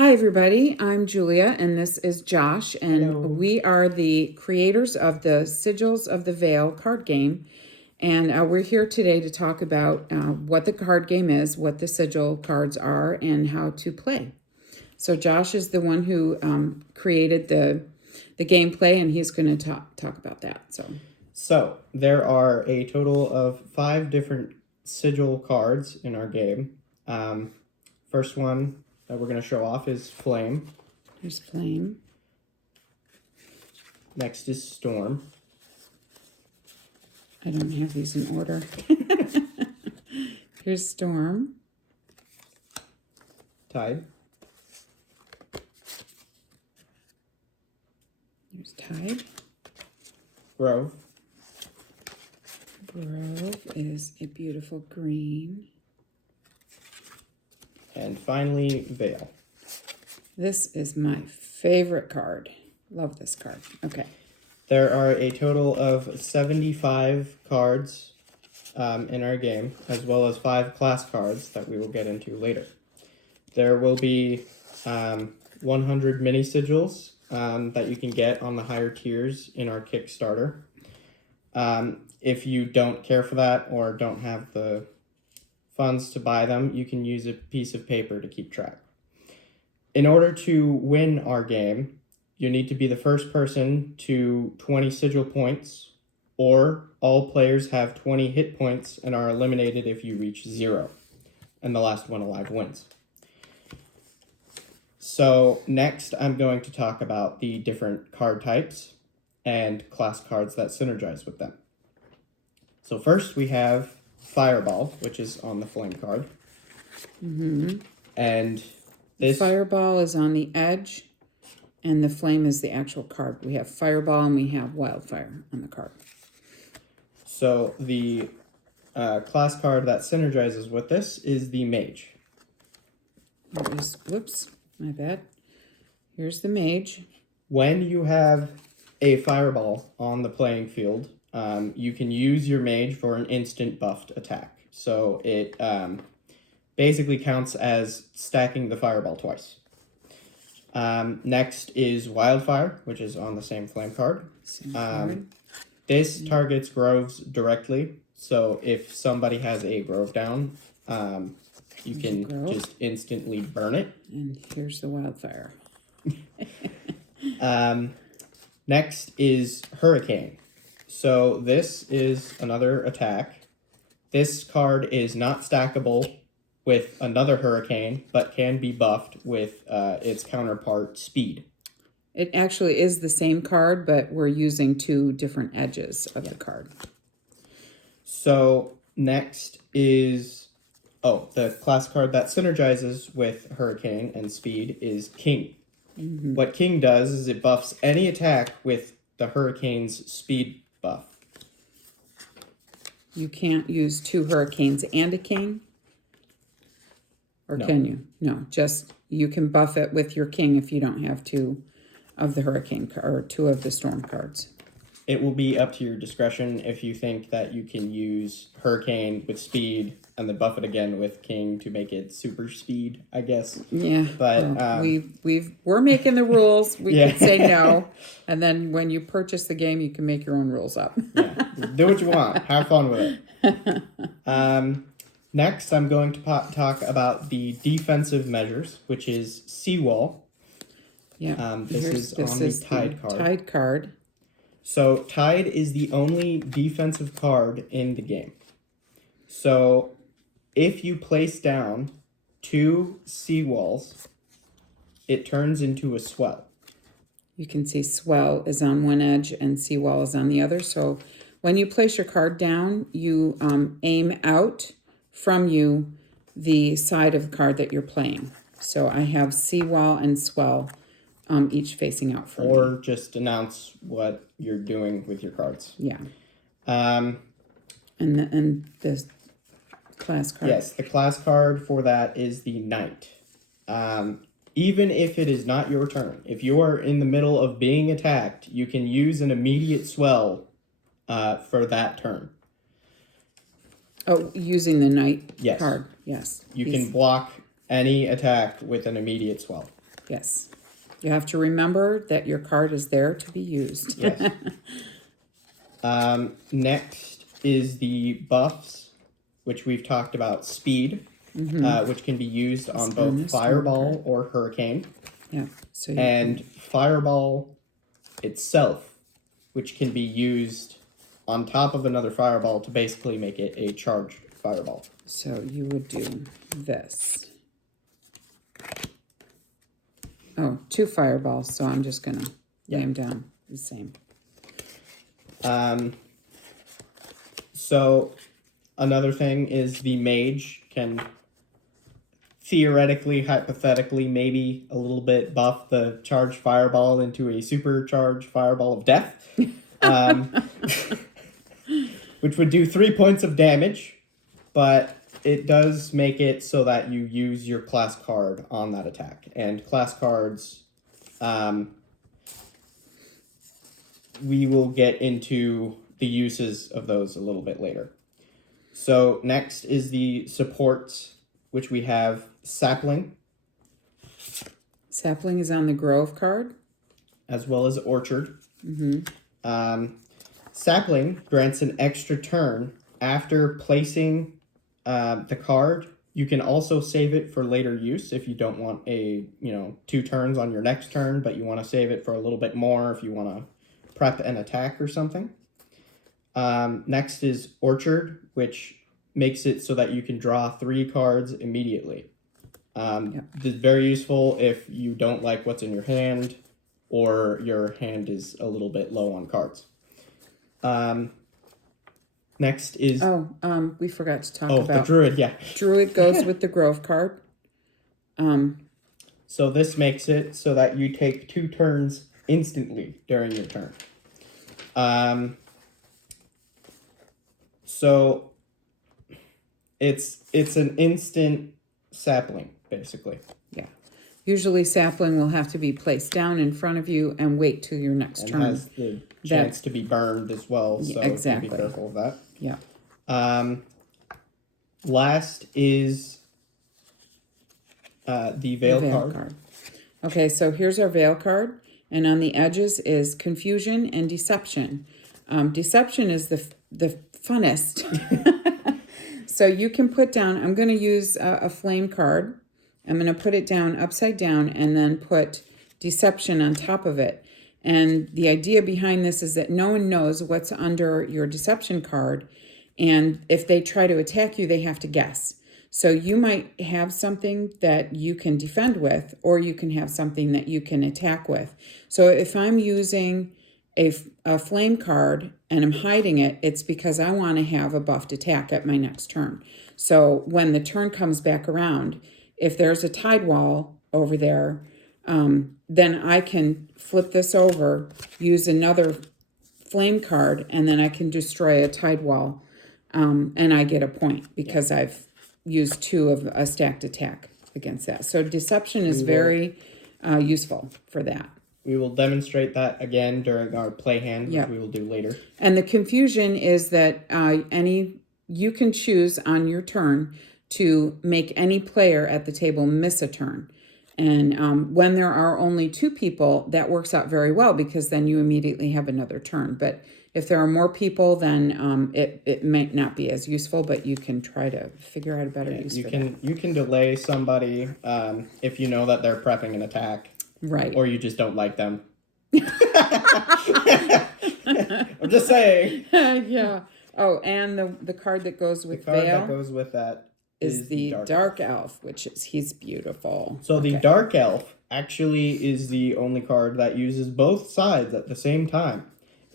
Hi, everybody. I'm Julia, and this is Josh, and Hello. we are the creators of the Sigils of the Veil card game. And we're here today to talk about what the card game is, what the sigil cards are, and how to play. So Josh is the one who created the gameplay, and he's going to talk about that. So there are a total of 5 different sigil cards in our game. First one that we're going to show off is Flame. Here's Flame. Next is Storm. I don't have these in order. Here's Storm. Tide. Here's Tide. Grove. Grove is a beautiful green. And finally, Veil. This is my favorite card. Love this card. Okay. There are a total of 75 cards in our game, as well as 5 class cards that we will get into later. There will be 100 mini sigils that you can get on the higher tiers in our Kickstarter. If you don't care for that or don't have the funds to buy them, you can use a piece of paper to keep track. In order to win our game, you need to be the first person to 20 sigil points, or all players have 20 hit points and are eliminated if you reach 0, and the last one alive wins. So next, I'm going to talk about the different card types and class cards that synergize with them. So first, we have Fireball, which is on the Flame card. And this Fireball is on the edge, and the Flame is the actual card. We have Fireball and we have Wildfire on the card. So the class card that synergizes with this is the Mage. Whoops, my bad. Here's the Mage. When you have a Fireball on the playing field, you can use your Mage for an instant buffed attack. So it basically counts as stacking the Fireball twice. Next is Wildfire, which is on the same Flame card. This targets groves directly, so if somebody has a grove down, you can just instantly burn it. And here's the Wildfire. Next is Hurricane. So this is another attack. This card is not stackable with another Hurricane, but can be buffed with its counterpart, Speed. It actually is the same card, but we're using 2 different edges of the card. So next is, the class card that synergizes with Hurricane and Speed is King. What King does is it buffs any attack with the Hurricane's Speed buff. You can't use 2 Hurricanes and a King? Or No. can you? No, just you can buff it with your King if you don't have 2 of the Hurricane or 2 of the Storm cards. It will be up to your discretion if you think that you can use Hurricane with Speed and then buff it again with King to make it super speed, I guess. Yeah, But well, we're making the rules. We could say no, and then when you purchase the game, you can make your own rules up. Yeah, do what you want. Have fun with it. Next, I'm going to talk about the defensive measures, which is Seawall. Yeah, This is on the Tide card. Tide card. So Tide is the only defensive card in the game. So if you place down 2 seawalls, it turns into a swell. You can see swell is on one edge and seawall is on the other. So when you place your card down, you aim out from you the side of the card that you're playing. So I have seawall and swell each facing out from Or me. just announce what you're doing with your cards. Yeah. Um, and the class card. Yes, the class card for that is the Knight. Even if it is not your turn, if you are in the middle of being attacked, you can use an immediate swell for that turn. Oh, using the Knight Yes. card. Yes. You can block any attack with an immediate swell. Yes. You have to remember that your card is there to be used. Yes. Next is the buffs, which we've talked about. Speed, which can be used on both this Fireball or Hurricane. Yeah. So And Fireball itself, which can be used on top of another Fireball to basically make it a charged Fireball. So you would do this. Oh, 2 fireballs, so I'm just gonna lay them down the same. So another thing is the mage can theoretically, hypothetically, maybe a little bit buff the charged fireball into a supercharged fireball of death, which would do 3 points of damage, but it does make it so that you use your class card on that attack. And class cards, we will get into the uses of those a little bit later. So next is the supports, which we have Sapling. Sapling is on the Grove card. As well as Orchard. Sapling grants an extra turn after placing the card. You can also save it for later use if you don't want 2 turns on your next turn, but you want to save it for a little bit more if you want to prep an attack or something. Next is Orchard, which makes it so that you can draw 3 cards immediately. This is very useful if you don't like what's in your hand or your hand is a little bit low on cards. Next is... we forgot to talk about... the Druid, yeah. Druid goes with the Grove card. So this makes it so that you take 2 turns instantly during your turn. So it's an instant sapling, basically. Yeah. Usually sapling will have to be placed down in front of you and wait till your next turn. And has the chance to be burned as well, so exactly. Be careful of that. Yeah. Last is the Veil card. Okay, so here's our Veil card, and on the edges is Confusion and Deception. Deception is the funnest. So you can put down, I'm going to use a flame card. I'm going to put it down upside down and then put Deception on top of it. And the idea behind this is that no one knows what's under your Deception card. And if they try to attack you, they have to guess. So you might have something that you can defend with, or you can have something that you can attack with. So if I'm using a flame card and I'm hiding it, it's because I want to have a buffed attack at my next turn. So when the turn comes back around, if there's a tide wall over there, then I can flip this over, use another flame card, and then I can destroy a tide wall, and I get a point because I've used 2 of a stacked attack against that. So Deception is very useful for that. We will demonstrate that again during our play hand, which we will do later. And the Confusion is that you can choose on your turn to make any player at the table miss a turn. And when there are only 2 people, that works out very well because then you immediately have another turn. But if there are more people, then it might not be as useful, but you can try to figure out a better use for that. You can delay somebody if you know that they're prepping an attack. Right. Or you just don't like them. I'm just saying. Yeah. Oh, and the card that goes with the card Veil that goes with that is the Dark Elf, which is, he's beautiful. So the Dark Elf actually is the only card that uses both sides at the same time.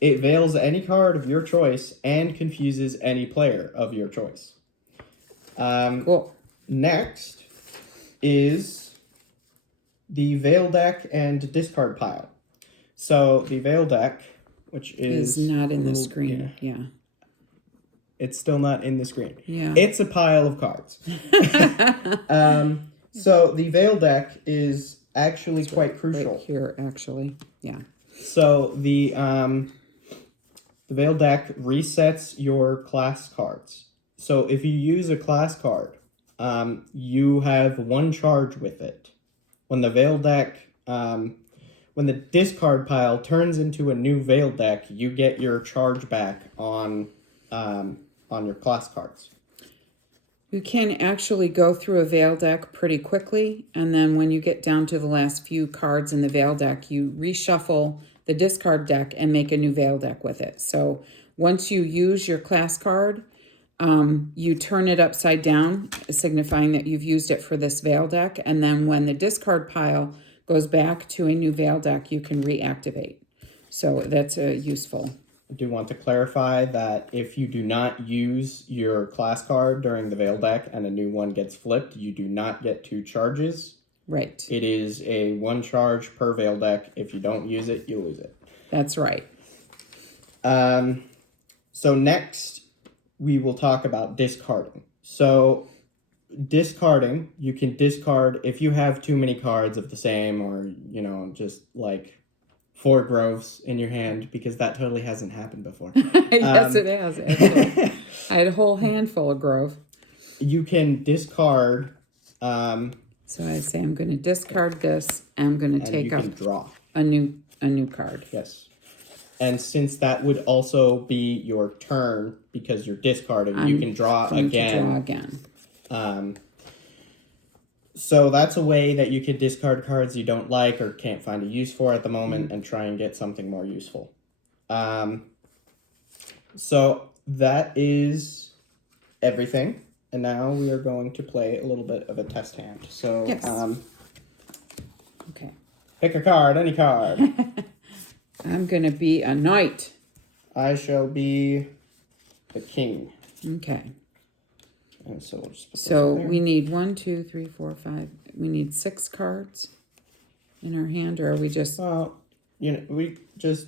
It veils any card of your choice and confuses any player of your choice. Cool. Next is the Veil deck and discard pile. So the Veil deck, which is not in the screen. Yeah. It's still not in the screen. Yeah. It's a pile of cards. So the Veil deck is actually quite crucial. Right here, actually. Yeah. So the Veil deck resets your class cards. So if you use a class card, you have 1 charge with it. when the Veil deck, when the discard pile turns into a new Veil deck, you get your charge back on your class cards. You can actually go through a Veil deck pretty quickly, and then when you get down to the last few cards in the Veil deck, you reshuffle the discard deck and make a new Veil deck with it. So once you use your class card, you turn it upside down, signifying that you've used it for this Veil deck, and then when the discard pile goes back to a new Veil deck, you can reactivate. So that's useful. I do want to clarify that if you do not use your class card during the Veil deck and a new one gets flipped, you do not get 2 charges. Right. It is a 1 charge per Veil deck. If you don't use it, you lose it. That's right. So next, we will talk about discarding. So discarding, you can discard if you have too many cards of the same, or, just like 4 groves in your hand, because that totally hasn't happened before. Yes, it has. Actually. I had a whole handful of grove. You can discard. So I say I'm going to discard this, and I'm going to take up draw a new card. Yes, and since that would also be your turn because you're discarding, you can draw again. So that's a way that you could discard cards you don't like or can't find a use for at the moment and try and get something more useful. So that is everything. And now we are going to play a little bit of a test hand. So, yes. Okay. Pick a card, any card. I'm going to be a knight. I shall be the king. Okay. And so we'll just put so we need 1, 2, 3, 4, 5. We need 6 cards in our hand, or are we just... Well, we just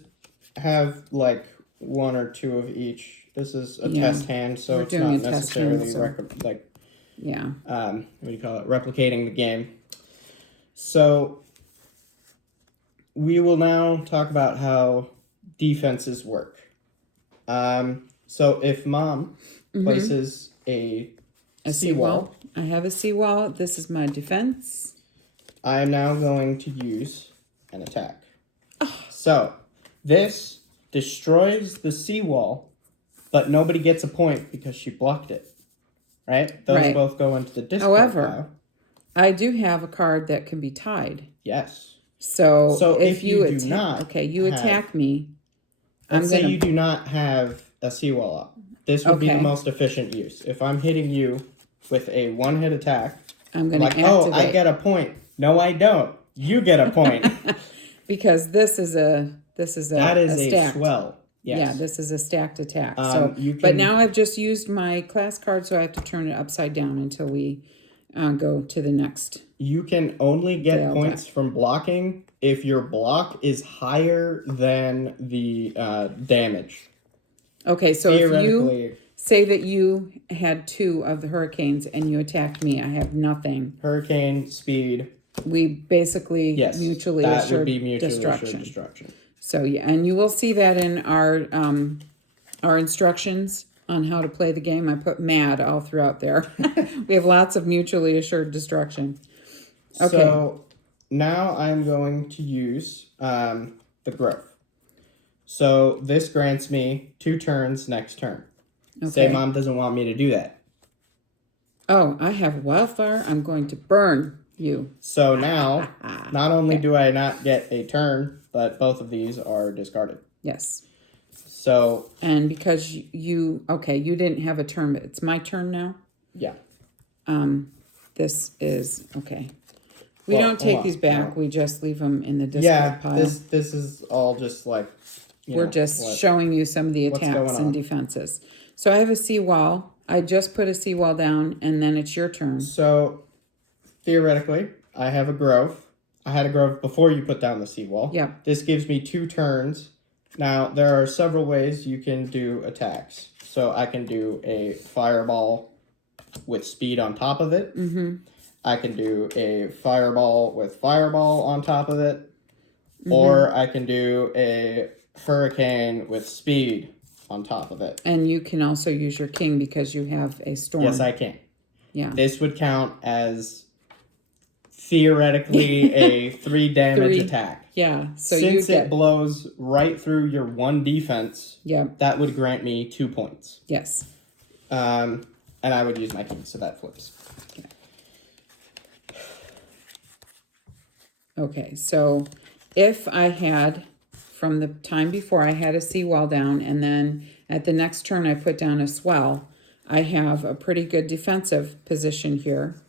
have like 1 or 2 of each. This is a test hand, so it's not necessarily what do you call it? Replicating the game. So we will now talk about how defenses work. So if Mom places a seawall. I have a seawall. This is my defense. I am now going to use an attack. So this destroys the seawall, but nobody gets a point because she blocked it. Right? Those both go into the discard pile. I do have a card that can be tied. Yes. So if you do not... Okay, you attack me. Let's say you do not have a seawall up. This would be the most efficient use. If I'm hitting you with a 1-hit attack, I'm going to activate. Oh, I get a point. No, I don't. You get a point. Because this is a stacked. Swell. Yes. Yeah, this is a stacked attack. But now I've just used my class card, so I have to turn it upside down until we go to the next. You can only get points from blocking if your block is higher than the damage. Okay, so if you say that you had 2 of the hurricanes and you attacked me, I have nothing. Hurricane, speed. We basically mutually assured destruction. So yeah, and you will see that in our instructions on how to play the game. I put mad all throughout there. We have lots of mutually assured destruction. Okay. So now I'm going to use the growth. So this grants me 2 turns next turn. Okay. Say Mom doesn't want me to do that. Oh, I have wildfire. I'm going to burn you. So now, not only do I not get a turn, but both of these are discarded. Yes. So... And because you didn't have a turn, but it's my turn now? Yeah. This is... Okay. We don't take these back. No. We just leave them in the discard pile. Yeah, this is all just like... We're just showing you some of the attacks and defenses. So I have a seawall. I just put a seawall down, and then it's your turn. So, theoretically, I have a grove. I had a grove before you put down the seawall. Yeah. This gives me 2 turns. Now, there are several ways you can do attacks. So I can do a fireball with speed on top of it. Mm-hmm. I can do a fireball with fireball on top of it. Mm-hmm. Or I can do a hurricane with speed on top of it. And you can also use your king because you have a storm. Yes, I can. Yeah. This would count as theoretically a 3 damage 3. attack. Yeah, so Since you it get... blows right through your 1 defense, Yeah, that would grant me 2 points. yes. And I would use my key, so that flips. Okay, so if I had, from the time before, I had a seawall down, and then at the next turn I put down a swell, I have a pretty good defensive position here.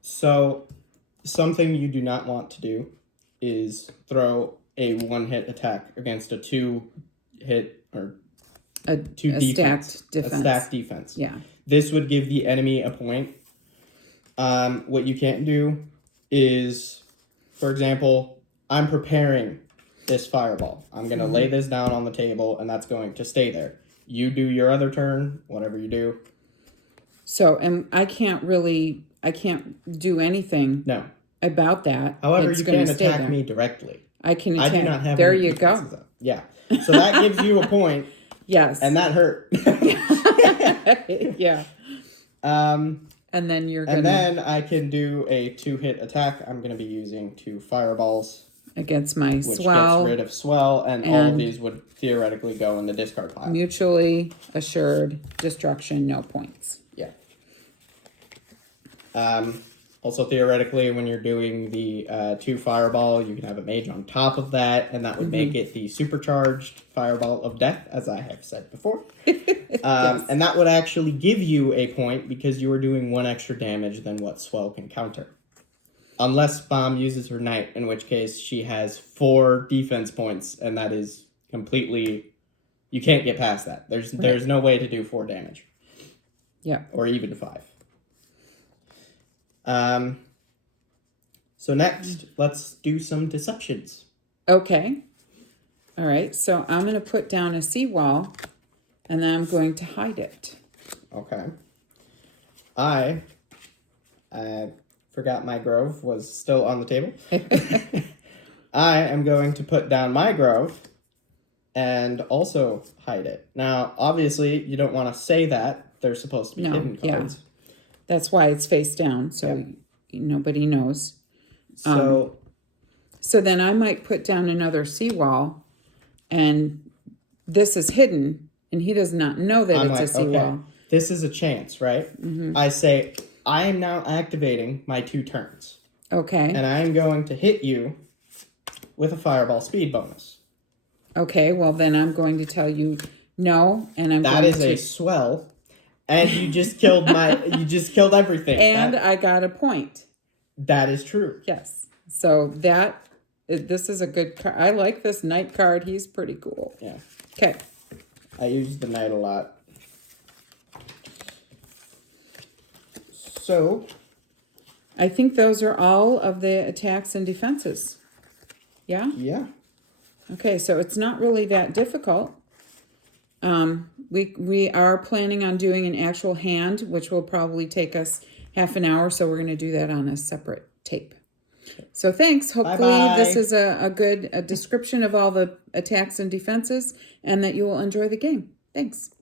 So, something you do not want to do is throw a 1-hit attack against a 2-hit or A 2 defense. stacked defense. A stacked defense. Yeah. This would give the enemy a point. What you can't do is, for example, I'm preparing this fireball. I'm going to lay this down on the table, and that's going to stay there. You do your other turn, whatever you do. So, and I can't do anything about that. However, It's you gonna can stay attack there. me directly. I can attack. I do not have there any you go. defenses up. Yeah. So that gives you a point. Yes. And that hurt. Yeah. And then you're gonna... And then I can do a 2-hit attack. I'm going to be using 2 fireballs. Against my which swell. gets rid of swell, and all of these would theoretically go in the discard pile. Mutually assured destruction, no points. Yeah. Also, theoretically, when you're doing the 2 fireball, you can have a mage on top of that, and that would make it the supercharged fireball of death, as I have said before. Yes. And that would actually give you a point because you are doing 1 extra damage than what swell can counter. Unless Bomb uses her knight, in which case she has 4 defense points, and that is completely... You can't get past that. There's no way to do 4 damage. Yeah. Or even 5. So next, let's do some deceptions. Okay. All right, so I'm going to put down a seawall, and then I'm going to hide it. Okay. I forgot my grove was still on the table. I am going to put down my grove and also hide it. Now, obviously, you don't want to say that. They're supposed to be hidden cards. Yeah. That's why it's face down, so nobody knows. So then I might put down another seawall, and this is hidden, and he does not know that it's a seawall. Okay, this is a chance, right? I say, I am now activating my 2 turns. Okay. And I am going to hit you with a fireball speed bonus. Okay, well then I'm going to tell you no, and I'm that going is to... a swell, and you just killed everything. And I got a point. That is true. Yes. So this is a good card. I like this knight card. He's pretty cool. Yeah. Okay. I use the knight a lot. So, I think those are all of the attacks and defenses. Yeah? Yeah. Okay, so it's not really that difficult. We are planning on doing an actual hand, which will probably take us half an hour, so we're going to do that on a separate tape. So thanks. Hopefully Bye-bye. This is a good description of all the attacks and defenses, and that you will enjoy the game. Thanks.